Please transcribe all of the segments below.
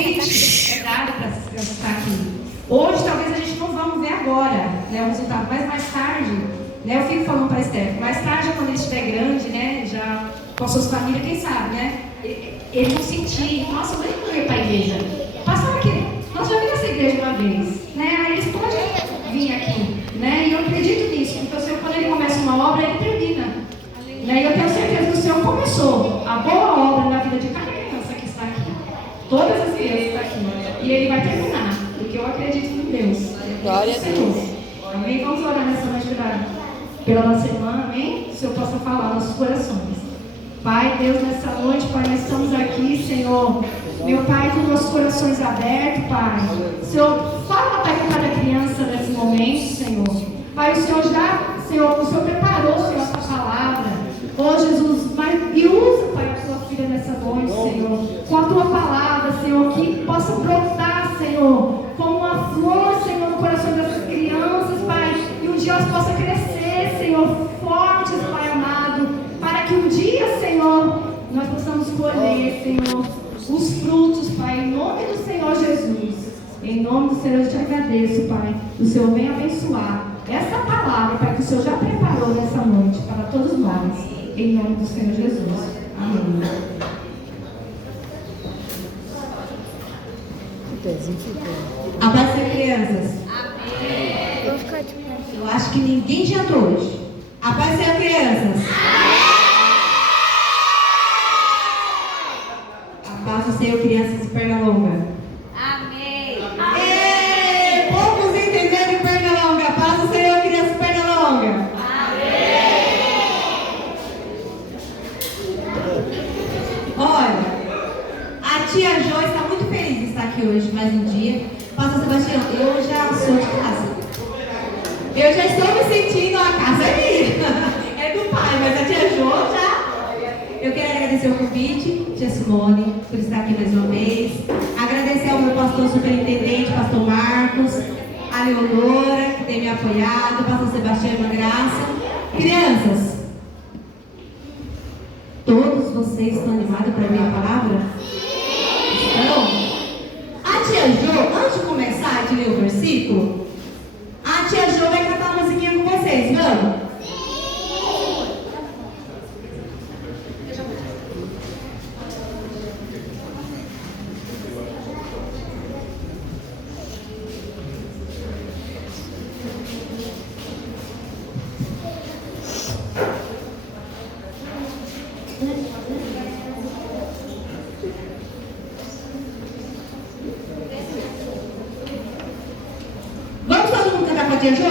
convite é dado para estar aqui. Hoje, talvez a gente não vamos ver agora, né, o resultado, mas mais tarde, né, eu fico falando para a Esther, mais tarde, quando ele estiver grande, né, já com as suas famílias, quem sabe, né, ele não sentir, nossa, eu nem ia para a igreja. Pastor, aqui, nós já vimos essa igreja uma vez, né, aí eles podem vir aqui, né, e eu acredito nisso, porque o Senhor, quando ele começa uma obra, ele termina, né, e eu tenho certeza que o Senhor começou a boa obra na vida de cada criança que está aqui, todas as crianças que estão aqui, e ele vai terminar, porque eu acredito em Deus. Glória a Deus. Amém? Vamos orar nessa noite pela nossa irmã, amém? Que o Senhor possa falar nos corações. Pai, Deus, nessa noite, Pai, nós estamos aqui, Senhor, meu Pai, com nossos corações abertos, Pai. Senhor, fala, Pai, com cada criança nesse momento, Senhor. Pai, o Senhor já, Senhor, o Senhor preparou, Senhor, essa palavra. Oh, Jesus, Pai, e usa, Pai, a tua filha nessa noite, Senhor, com a tua palavra, Senhor, que possa brotar, Senhor, como uma flor, Senhor, no coração dessas crianças, Pai, e um dia elas possam crescer, Senhor, fortes, Pai amado, para que um dia, Senhor, nós possamos colher, Senhor, os frutos, Pai, em nome do Senhor Jesus. Em nome do Senhor, eu te agradeço, Pai, que o Senhor venha abençoar essa palavra, Pai, que o Senhor já preparou nessa noite para todos nós. Em nome do Senhor Jesus. Amém. A paz das crianças. Amém. Eu acho que ninguém jantou hoje. A paz das crianças. A paz do Senhor, crianças de perna longa. Amém. Ei, poucos entenderam de perna longa. A paz do Senhor, crianças de perna longa. Olha, a tia Jo está muito feliz de estar aqui hoje, mais um dia. Pastor Sebastião, eu já sou de casa. Eu já estou me sentindo, a casa é minha. É do pai, mas a tia Jo já... Eu quero agradecer o convite, tia Simone, por estar aqui mais uma vez. Agradecer ao meu pastor superintendente, pastor Marcos, a Leonora, que tem me apoiado, pastor Sebastião, uma graça. Crianças, todos vocês estão animados para ver a palavra? Estão? A tia Jo, antes de começar a ler o versículo, a tia Jo vai cantar uma musiquinha com vocês, vamos? Vamos todo mundo cantar com a tia Jo?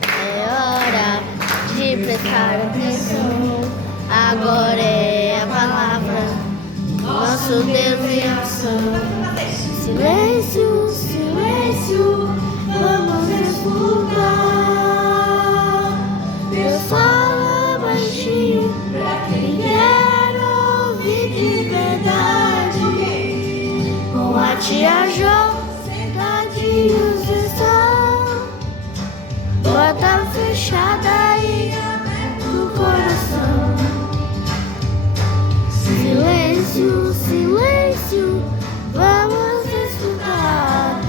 É hora de prestar atenção. Agora é a palavra, nosso Deus em ação. Silêncio, silêncio, vamos escutar. Deus fala baixinho pra quem quer ouvir de verdade. Com a tia Jo, sentadinhos estão. Porta fechada e aberto o coração. Silêncio, silêncio, vamos escutar.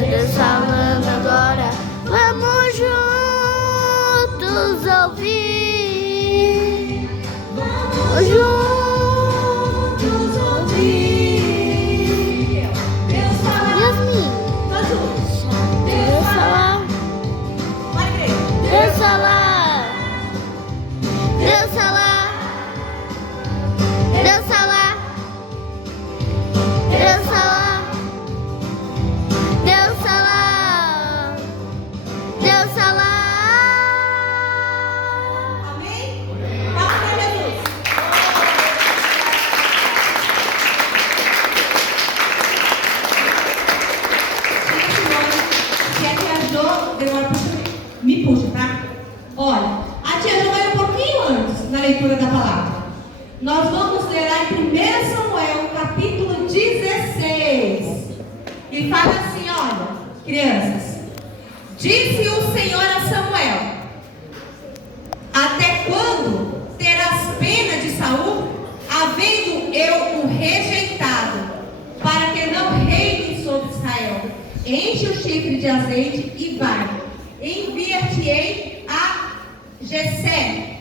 Deus falando agora, vamos juntos ouvir. Vamos juntos ouvir. Deus Nós vamos ler lá em 1 Samuel, capítulo 16. E fala assim, olha, crianças. Disse o Senhor a Samuel: até quando terás pena de Saul, havendo eu o rejeitado, para que não reine sobre Israel? Enche o chifre de azeite e vai. Enviar-te-ei a Jessé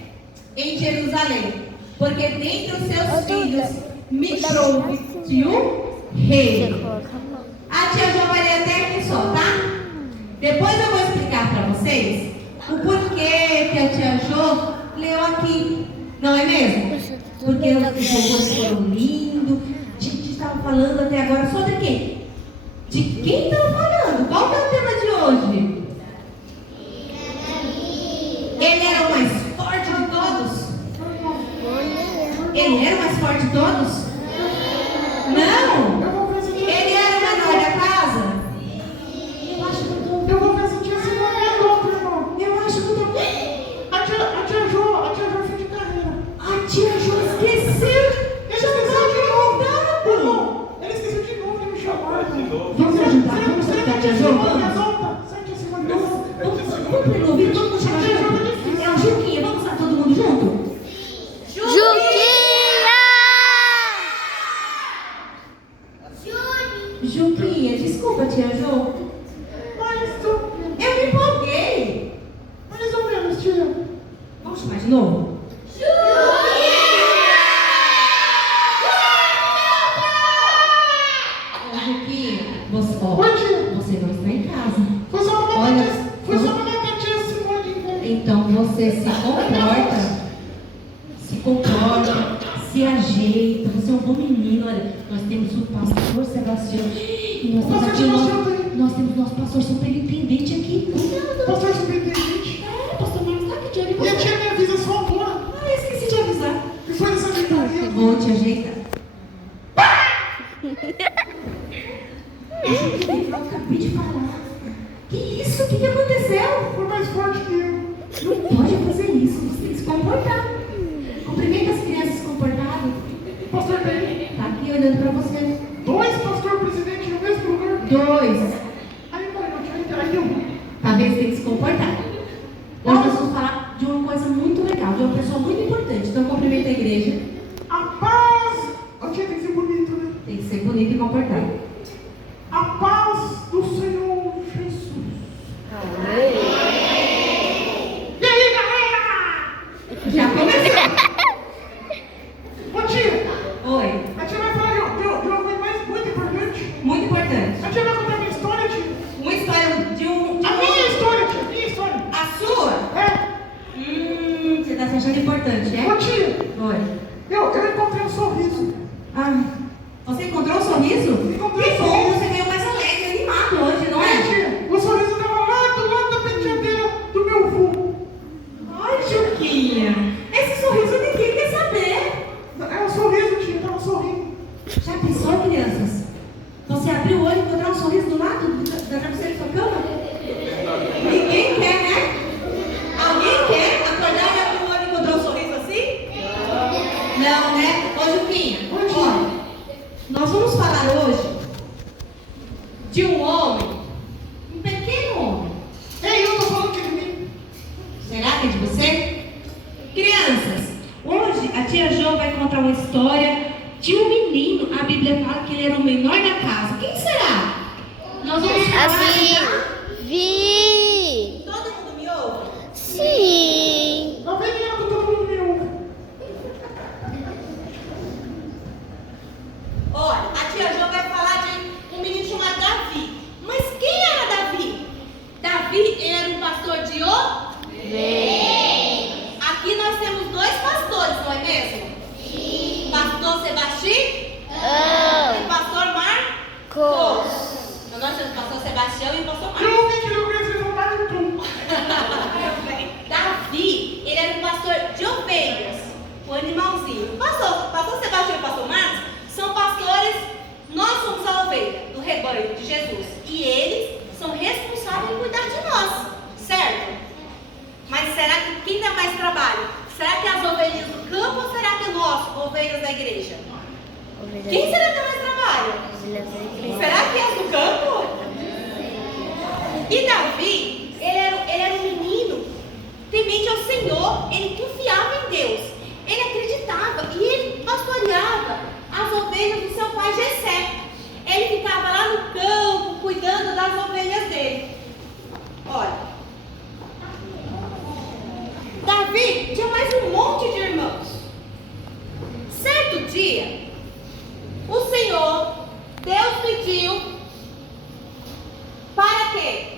em Jerusalém, porque dentre os seus filhos me trouxe o rei. A tia Jo vai ler até aqui só, tá? Depois eu vou explicar para vocês o porquê que a tia Jo leu aqui. Não é mesmo? Porque os louvores foram lindos. A gente estava falando até agora sobre quem? De quem estava falando? Qual que é o tema de hoje? Ele era o mais forte de todos? Ele era o mais forte de todos? Não! Ele era o menor da casa? Eu acho que eu tô... Eu vou ver se tinha sido outro, irmão. Eu acho que eu tô... A tia Jo fez de carreira. A tia Jo esqueceu. Ele esqueceu de novo. Irmão, ele esqueceu de novo de me chamar. Vamos ajudar, vamos ajudar a tia Jo, vamos. Vamos para ouvir, todo mundo chama junto. É o Juquinha, vamos lá todo mundo junto? Juquinha, desculpa, tia Jo. Eu me empolguei. Mais ou menos, tia. Vamos chamar de novo? Ô, Juquinha, você não está em casa. Foi só uma Olha, tia Simone. então você se comporta, se ajeita. Você é um bom menino. Olha, nós temos o pastor Sebastião e nós temos nosso pastor superintendente aqui. Pastor superintendente. Pastor Marcos está aqui de olho em E você. a tia me avisa só agora. Ah, esqueci de avisar. Que foi nessa gritaria. Vou te ajeitar. Eu acabei de falar. Que isso? O que aconteceu? Foi mais forte que eu. Não pode fazer isso. Você tem que se comportar. Cumprimenta as crianças comportadas. Pastor bem. Tá aqui olhando pra você. 2 pastor presidente no mesmo lugar. 2. Aí, mano, tia traiu. Talvez tem que se comportar. Hoje nós vamos falar de uma coisa muito legal, de uma pessoa muito importante. Então cumprimenta a igreja. A paz. A tia tem que ser bonito, né? Tem que ser bonito e comportado. A paz do Senhor Jesus. E aí, galera? Já começou. Ô tia, Oi. a tia vai falar de uma coisa muito importante. Muito importante. A tia vai contar minha história, tia. Uma história de um... A minha história, tia. Minha história. A sua? É. Você tá se achando importante, é? Ô tia, Oi. eu encontrei um sorriso. Ah, você encontrou um sorriso? Encontrei Que um bom, sorriso. você veio mais alegre, animado hoje, não É, é? tia. O sorriso estava lá do lado da penteadeira do meu vô. Ai, Juquinha, esse sorriso ninguém quer saber. É um sorriso, tia. Tava sorrindo. Já pensou, crianças? Você abriu o olho e encontrar um sorriso do lado da cabeceira da sua cama? Ninguém quer, né? Alguém quer acordar e abrir o olho e encontrar um sorriso assim? Não, né? Ô, Juquinha, olha, nós vamos falar hoje de um homem, um pequeno homem. Ei, eu tô falando que é de mim. Será que é de você? Crianças, hoje a tia Jo vai contar uma história de um menino. A Bíblia fala que ele era o menor da casa. Quem será? Nós vamos falar. Vi. Todo mundo me ouve? Sim. Não vem dinheiro com todo mundo me ouve. Olha, a tia Jo vai falar de um menino chamado Davi. Mas quem era Davi? Davi era um pastor de Aqui nós temos 2 pastores, não é mesmo? Sim. Pastor Sebastião e pastor Marcos. Então nós temos o pastor Sebastião e o pastor Marcos. Eu ouvi que eu queria ser vontade de tudo. Davi, ele era um pastor de ovelhas, o animalzinho. Pastor Sebastião e pastor Marcos são pastores, nós somos a ovelha do rebanho de Jesus. E eles são responsáveis em cuidar de nós, certo? Mas será que quem dá mais trabalho? Será que é as ovelhas do campo ou será que é nós, nós, ovelhas da igreja? Quem será que dá mais trabalho? Será que é do campo? E Davi, ele era um menino temente ao Senhor, ele confiava em Deus, ele acreditava e ele pastoreava as ovelhas do seu pai Jessé. Ele ficava lá no campo cuidando das ovelhas dele. Olha, Davi tinha mais um monte de irmãos. Certo dia, o Senhor, Deus pediu para que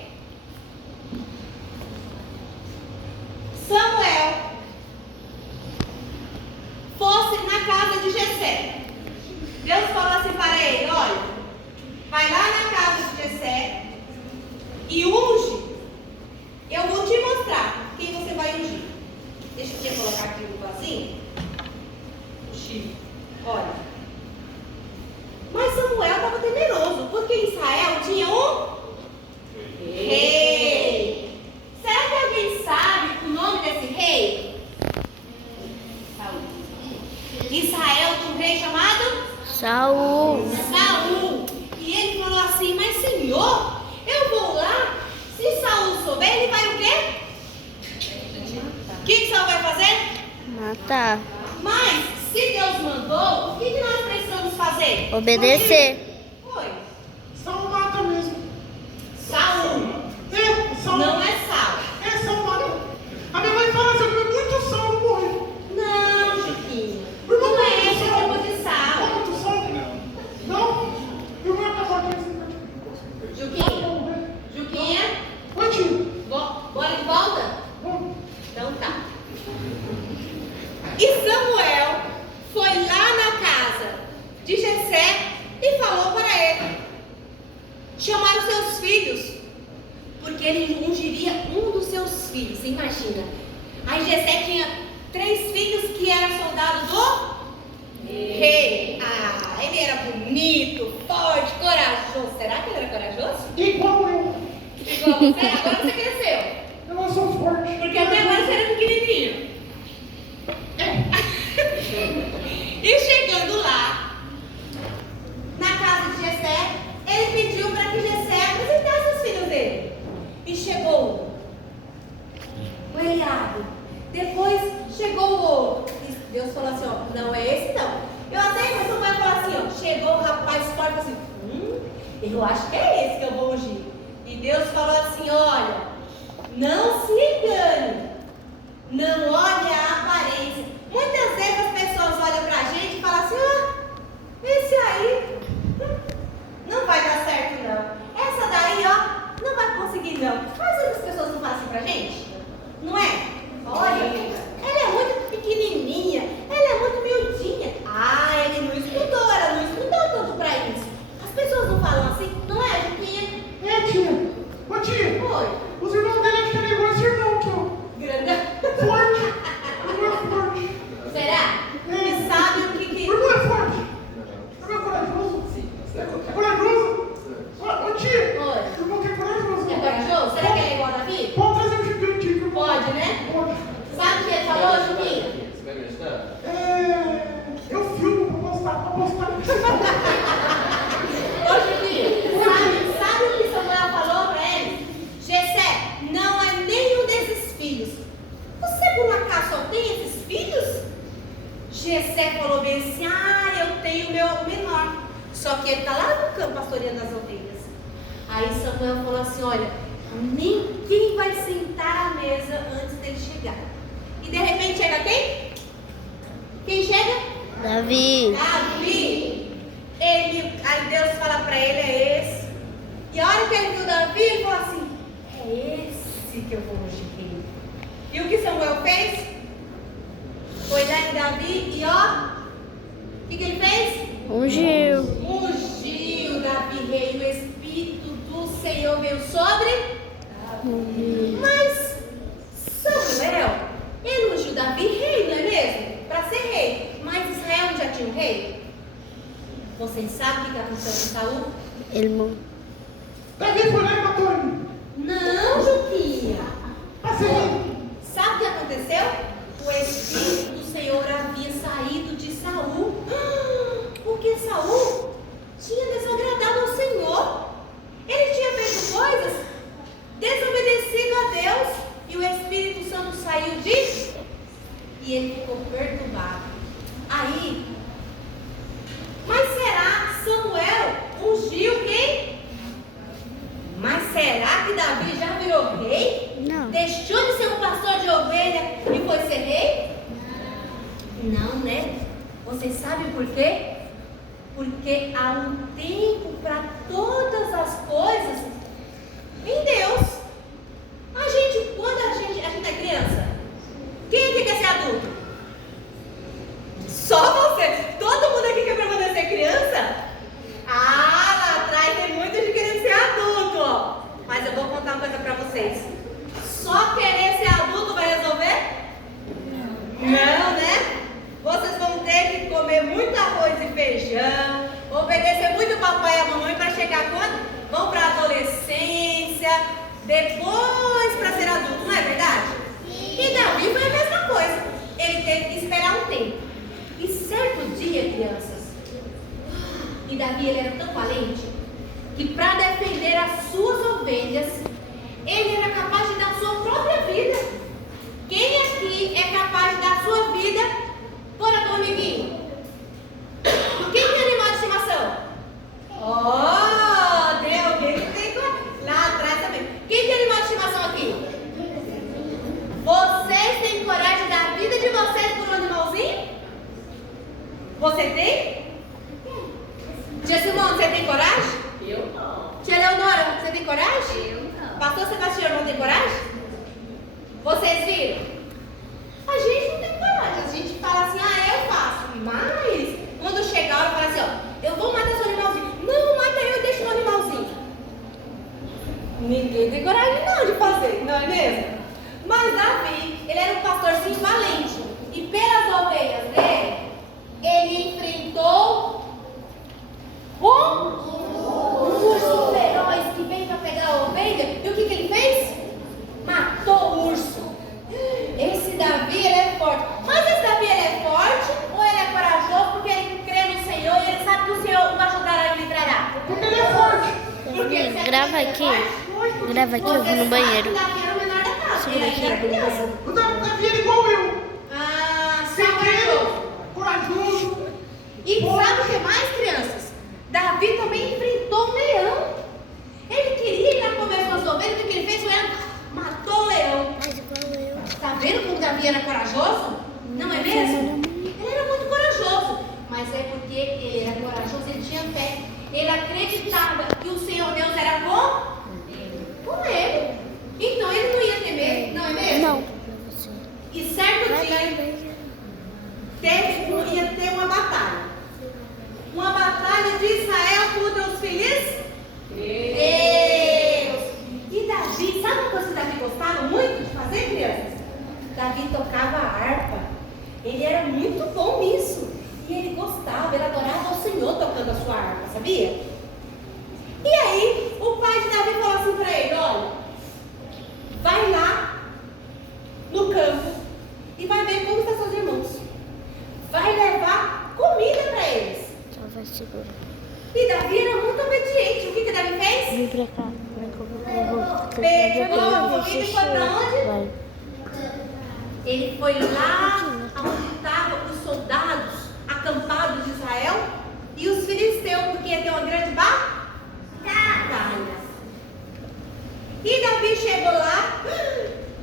Samuel fosse na casa de Jessé. Deus falou assim para ele: olha, vai lá na casa de Jessé e unge. Eu vou te mostrar quem você vai ungir. Deixa eu colocar aqui o vasinho. O chifre. Olha. Mas Samuel estava temeroso, porque em Israel tinha um rei. Será que alguém sabe o nome desse rei? Israel tinha um rei chamado Saul. E ele falou assim: mas Senhor, eu vou lá. Se Saul souber, ele vai o quê? O que Saul vai fazer? Matar. Mas, se Deus mandou, o que nós precisamos fazer? Obedecer. Foi. Saul mata mesmo. Saul. Saul. Não é Saul. Saul mata. A minha mãe fala assim: eu comi muito sal, não morri. Não, Chiquinho. Não é esse tipo de Saul. Muito sal? Não? Eu vou acabar com esse. Juquinha? Oi, tio. Bora de volta? Vamos. Então tá. E Samuel foi lá na casa de Jessé e falou para ele chamar os seus filhos, porque ele ungiria um dos seus filhos. Você imagina? Aí Jessé tinha 3 filhos que eram soldados do rei. Ah, ele era bonito, forte, corajoso. Será que ele era corajoso? Igual eu. Igual você? Agora você cresceu. Eu sou forte. Porque até agora você era pequenininho. E chegando lá, na casa de Jessé, ele pediu para que Jessé apresentasse os filhos dele. E chegou o Eliabe. Depois chegou o outro. E Deus falou assim: ó, não é esse não. Eu até mas não vai falar assim, ó. Chegou o rapaz forte assim: eu acho que é esse que eu vou ungir. E Deus falou assim: olha, não se engane, não olhe a aparência. Muitas vezes as pessoas olham pra gente e falam assim: esse aí não vai dar certo não. Essa daí, ó, não vai conseguir não. Às vezes as pessoas não falam assim pra gente, não é? Olha, ela é muito pequenininha, ela é muito miudinha. Ah, ele não estudou, ela não estudou tanto pra isso. As pessoas não falam assim, não é, Juquinha? Tia. Ô, tia. Oi. Os irmãos dele acho que ele é igual esse irmão aqui, ó. Grandão. Forte. O irmão é forte. Será? E sabe o que O irmão é forte. O irmão é corajoso. É corajoso? Ô, tia. Oi. O irmão que é corajoso. É corajoso? Será que ele é igual a Davi? Pode trazer um gigante aqui. Pode, né? Pode. Sabe o que ele falou, Juquinha? Eu filmo pra postar. Ô, Juquinha, sabe o que Samuel falou pra ele? Jessé, não é nenhum desses filhos. Você por um acaso só tem esses filhos? Jessé falou bem assim: eu tenho o meu menor. Só que ele tá lá no campo pastoreando as ovelhas. Aí Samuel falou assim: olha, ninguém vai sentar à mesa antes dele chegar. E de repente chega quem? Quem chega? Davi. Davi. Aí Deus fala pra ele: é esse. E a hora que ele viu Davi, ele falou assim: é esse que eu vou ungir. E o que Samuel fez? Foi lá em Davi e ó, o que ele fez? Ungiu. Ungiu Davi rei. O Espírito do Senhor veio sobre. Mas Samuel, ele ungiu Davi rei, não é mesmo? Para ser rei. Mas Israel já tinha um rei? Vocês sabem o que aconteceu com Saul? Ele morreu. Davi foi lá e matou ele. Não, Juquinha. Assim. Sabe o que aconteceu? O Espírito do Senhor havia saído de Saul. Não, né? Vocês sabem por quê? Porque há um tempo para todas as coisas em Deus. Quando a gente é criança, quem aqui quer ser adulto? Só você. Todo mundo aqui quer permanecer criança? Lá atrás tem muita gente querendo ser adulto, ó. Mas eu vou contar uma coisa pra vocês. Só querer ser adulto vai resolver? Não, né? Vocês vão ter que comer muito arroz e feijão, obedecer muito papai e a mamãe para chegar quando? Vão para a adolescência, depois para ser adulto, não é verdade? E Davi foi a mesma coisa. Ele teve que esperar um tempo. E certo dia, crianças, e Davi ele era tão valente que para defender as suas ovelhas, ele era capaz de dar sua própria vida. Quem aqui é capaz de dar sua vida por a do amiguinho? Quem tem animal de estimação? Deu alguém que tem lá atrás também. Quem tem animal de estimação aqui? Vocês têm coragem de dar a vida de vocês por um animalzinho? Você tem? Tia Simone, você tem coragem? Eu não. Tia Leonora, você tem coragem? Eu não. Pastor Sebastião, não tem coragem? Vocês viram? A gente não tem coragem. A gente fala assim, eu faço. Mas, quando chegar a hora, fala assim, eu vou matar seu animalzinho. Não, mata eu e deixa o animalzinho. Ninguém tem coragem não de fazer, não é mesmo? Mas Davi, ele era um pastorzinho valente. E pelas ovelhas dele, ele enfrentou um urso feroz que veio para pegar a ovelha. E o que ele fez? Matou o urso. Esse Davi, ele é forte. Mas esse Davi, ele é forte ou ele é corajoso porque ele crê no Senhor e ele sabe que o Senhor o ajudará e o livrará? Porque ele é forte. Porque Grava aqui. Grava aqui, eu vou no banheiro. O Davi era o menor da casa. Segura Ele aqui, era eu vou no criança. banheiro. O Davi era igual eu. Corajoso. Corajoso. E sabe o que mais, crianças? Davi também enfrentou um leão. Ele queria ir lá comer suas ovelhas, o que ele fez? O leão matou o leão. Mas igual eu. Tá vendo como Davi era corajoso? Não é mesmo? Ele era muito corajoso. Mas é porque ele era corajoso, ele tinha fé. Ele acreditava que o Senhor Deus era com ele. Então ele não ia ter medo, não é mesmo? Não. E certo dia ia ter uma batalha. Uma batalha de Israel contra os filisteus. Deus! E Davi, sabe uma coisa que Davi gostava muito de fazer, crianças? Davi tocava a harpa. Ele era muito bom nisso. E ele gostava, ele adorava o Senhor tocando a sua harpa, sabia? E aí, o pai de Davi falou assim para ele, olha, vai lá no campo e vai ver como estão seus irmãos. Vai levar comida para eles. Só vai segurar. E Davi era muito obediente. O que Davi fez? Vem pra cá. Pegou a comida e foi para onde? Vai. Ele foi lá onde estavam os soldados acampados de Israel e os filisteus, porque ia ter uma grande batalha. E Davi chegou lá.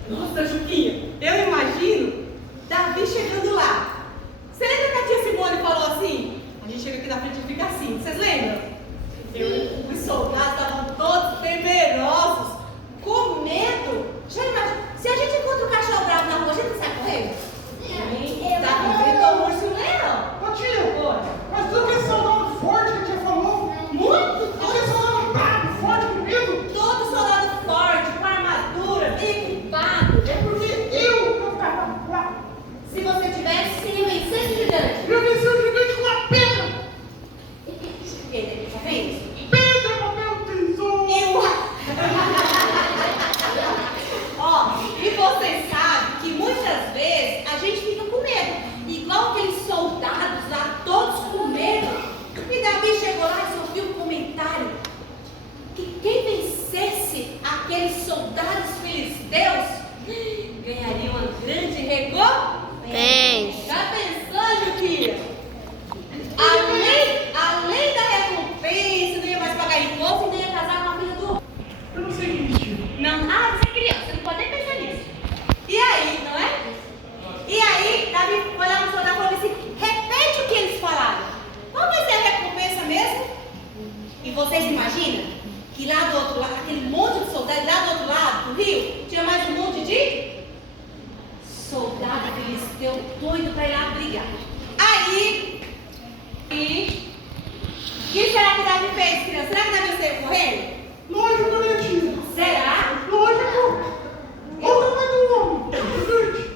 Nossa, Juquinha, eu imagino Davi chegando lá. Você lembra que a tia Simone falou assim? A gente chega aqui na frente e fica assim. Vocês lembram? Os soldados estavam todos temerosos, com medo. Já imagina, se a gente encontra um cachorro bravo na rua, a gente não sai correndo? Davi enfrentou um urso e um leão. Vocês imaginam que lá do outro lado, aquele monte de soldados, lá do outro lado do rio, tinha mais um monte de soldado filisteu doido para ir lá brigar. Aí, o que será que Davi fez, criança? Será que Davi saiu correndo? Lógico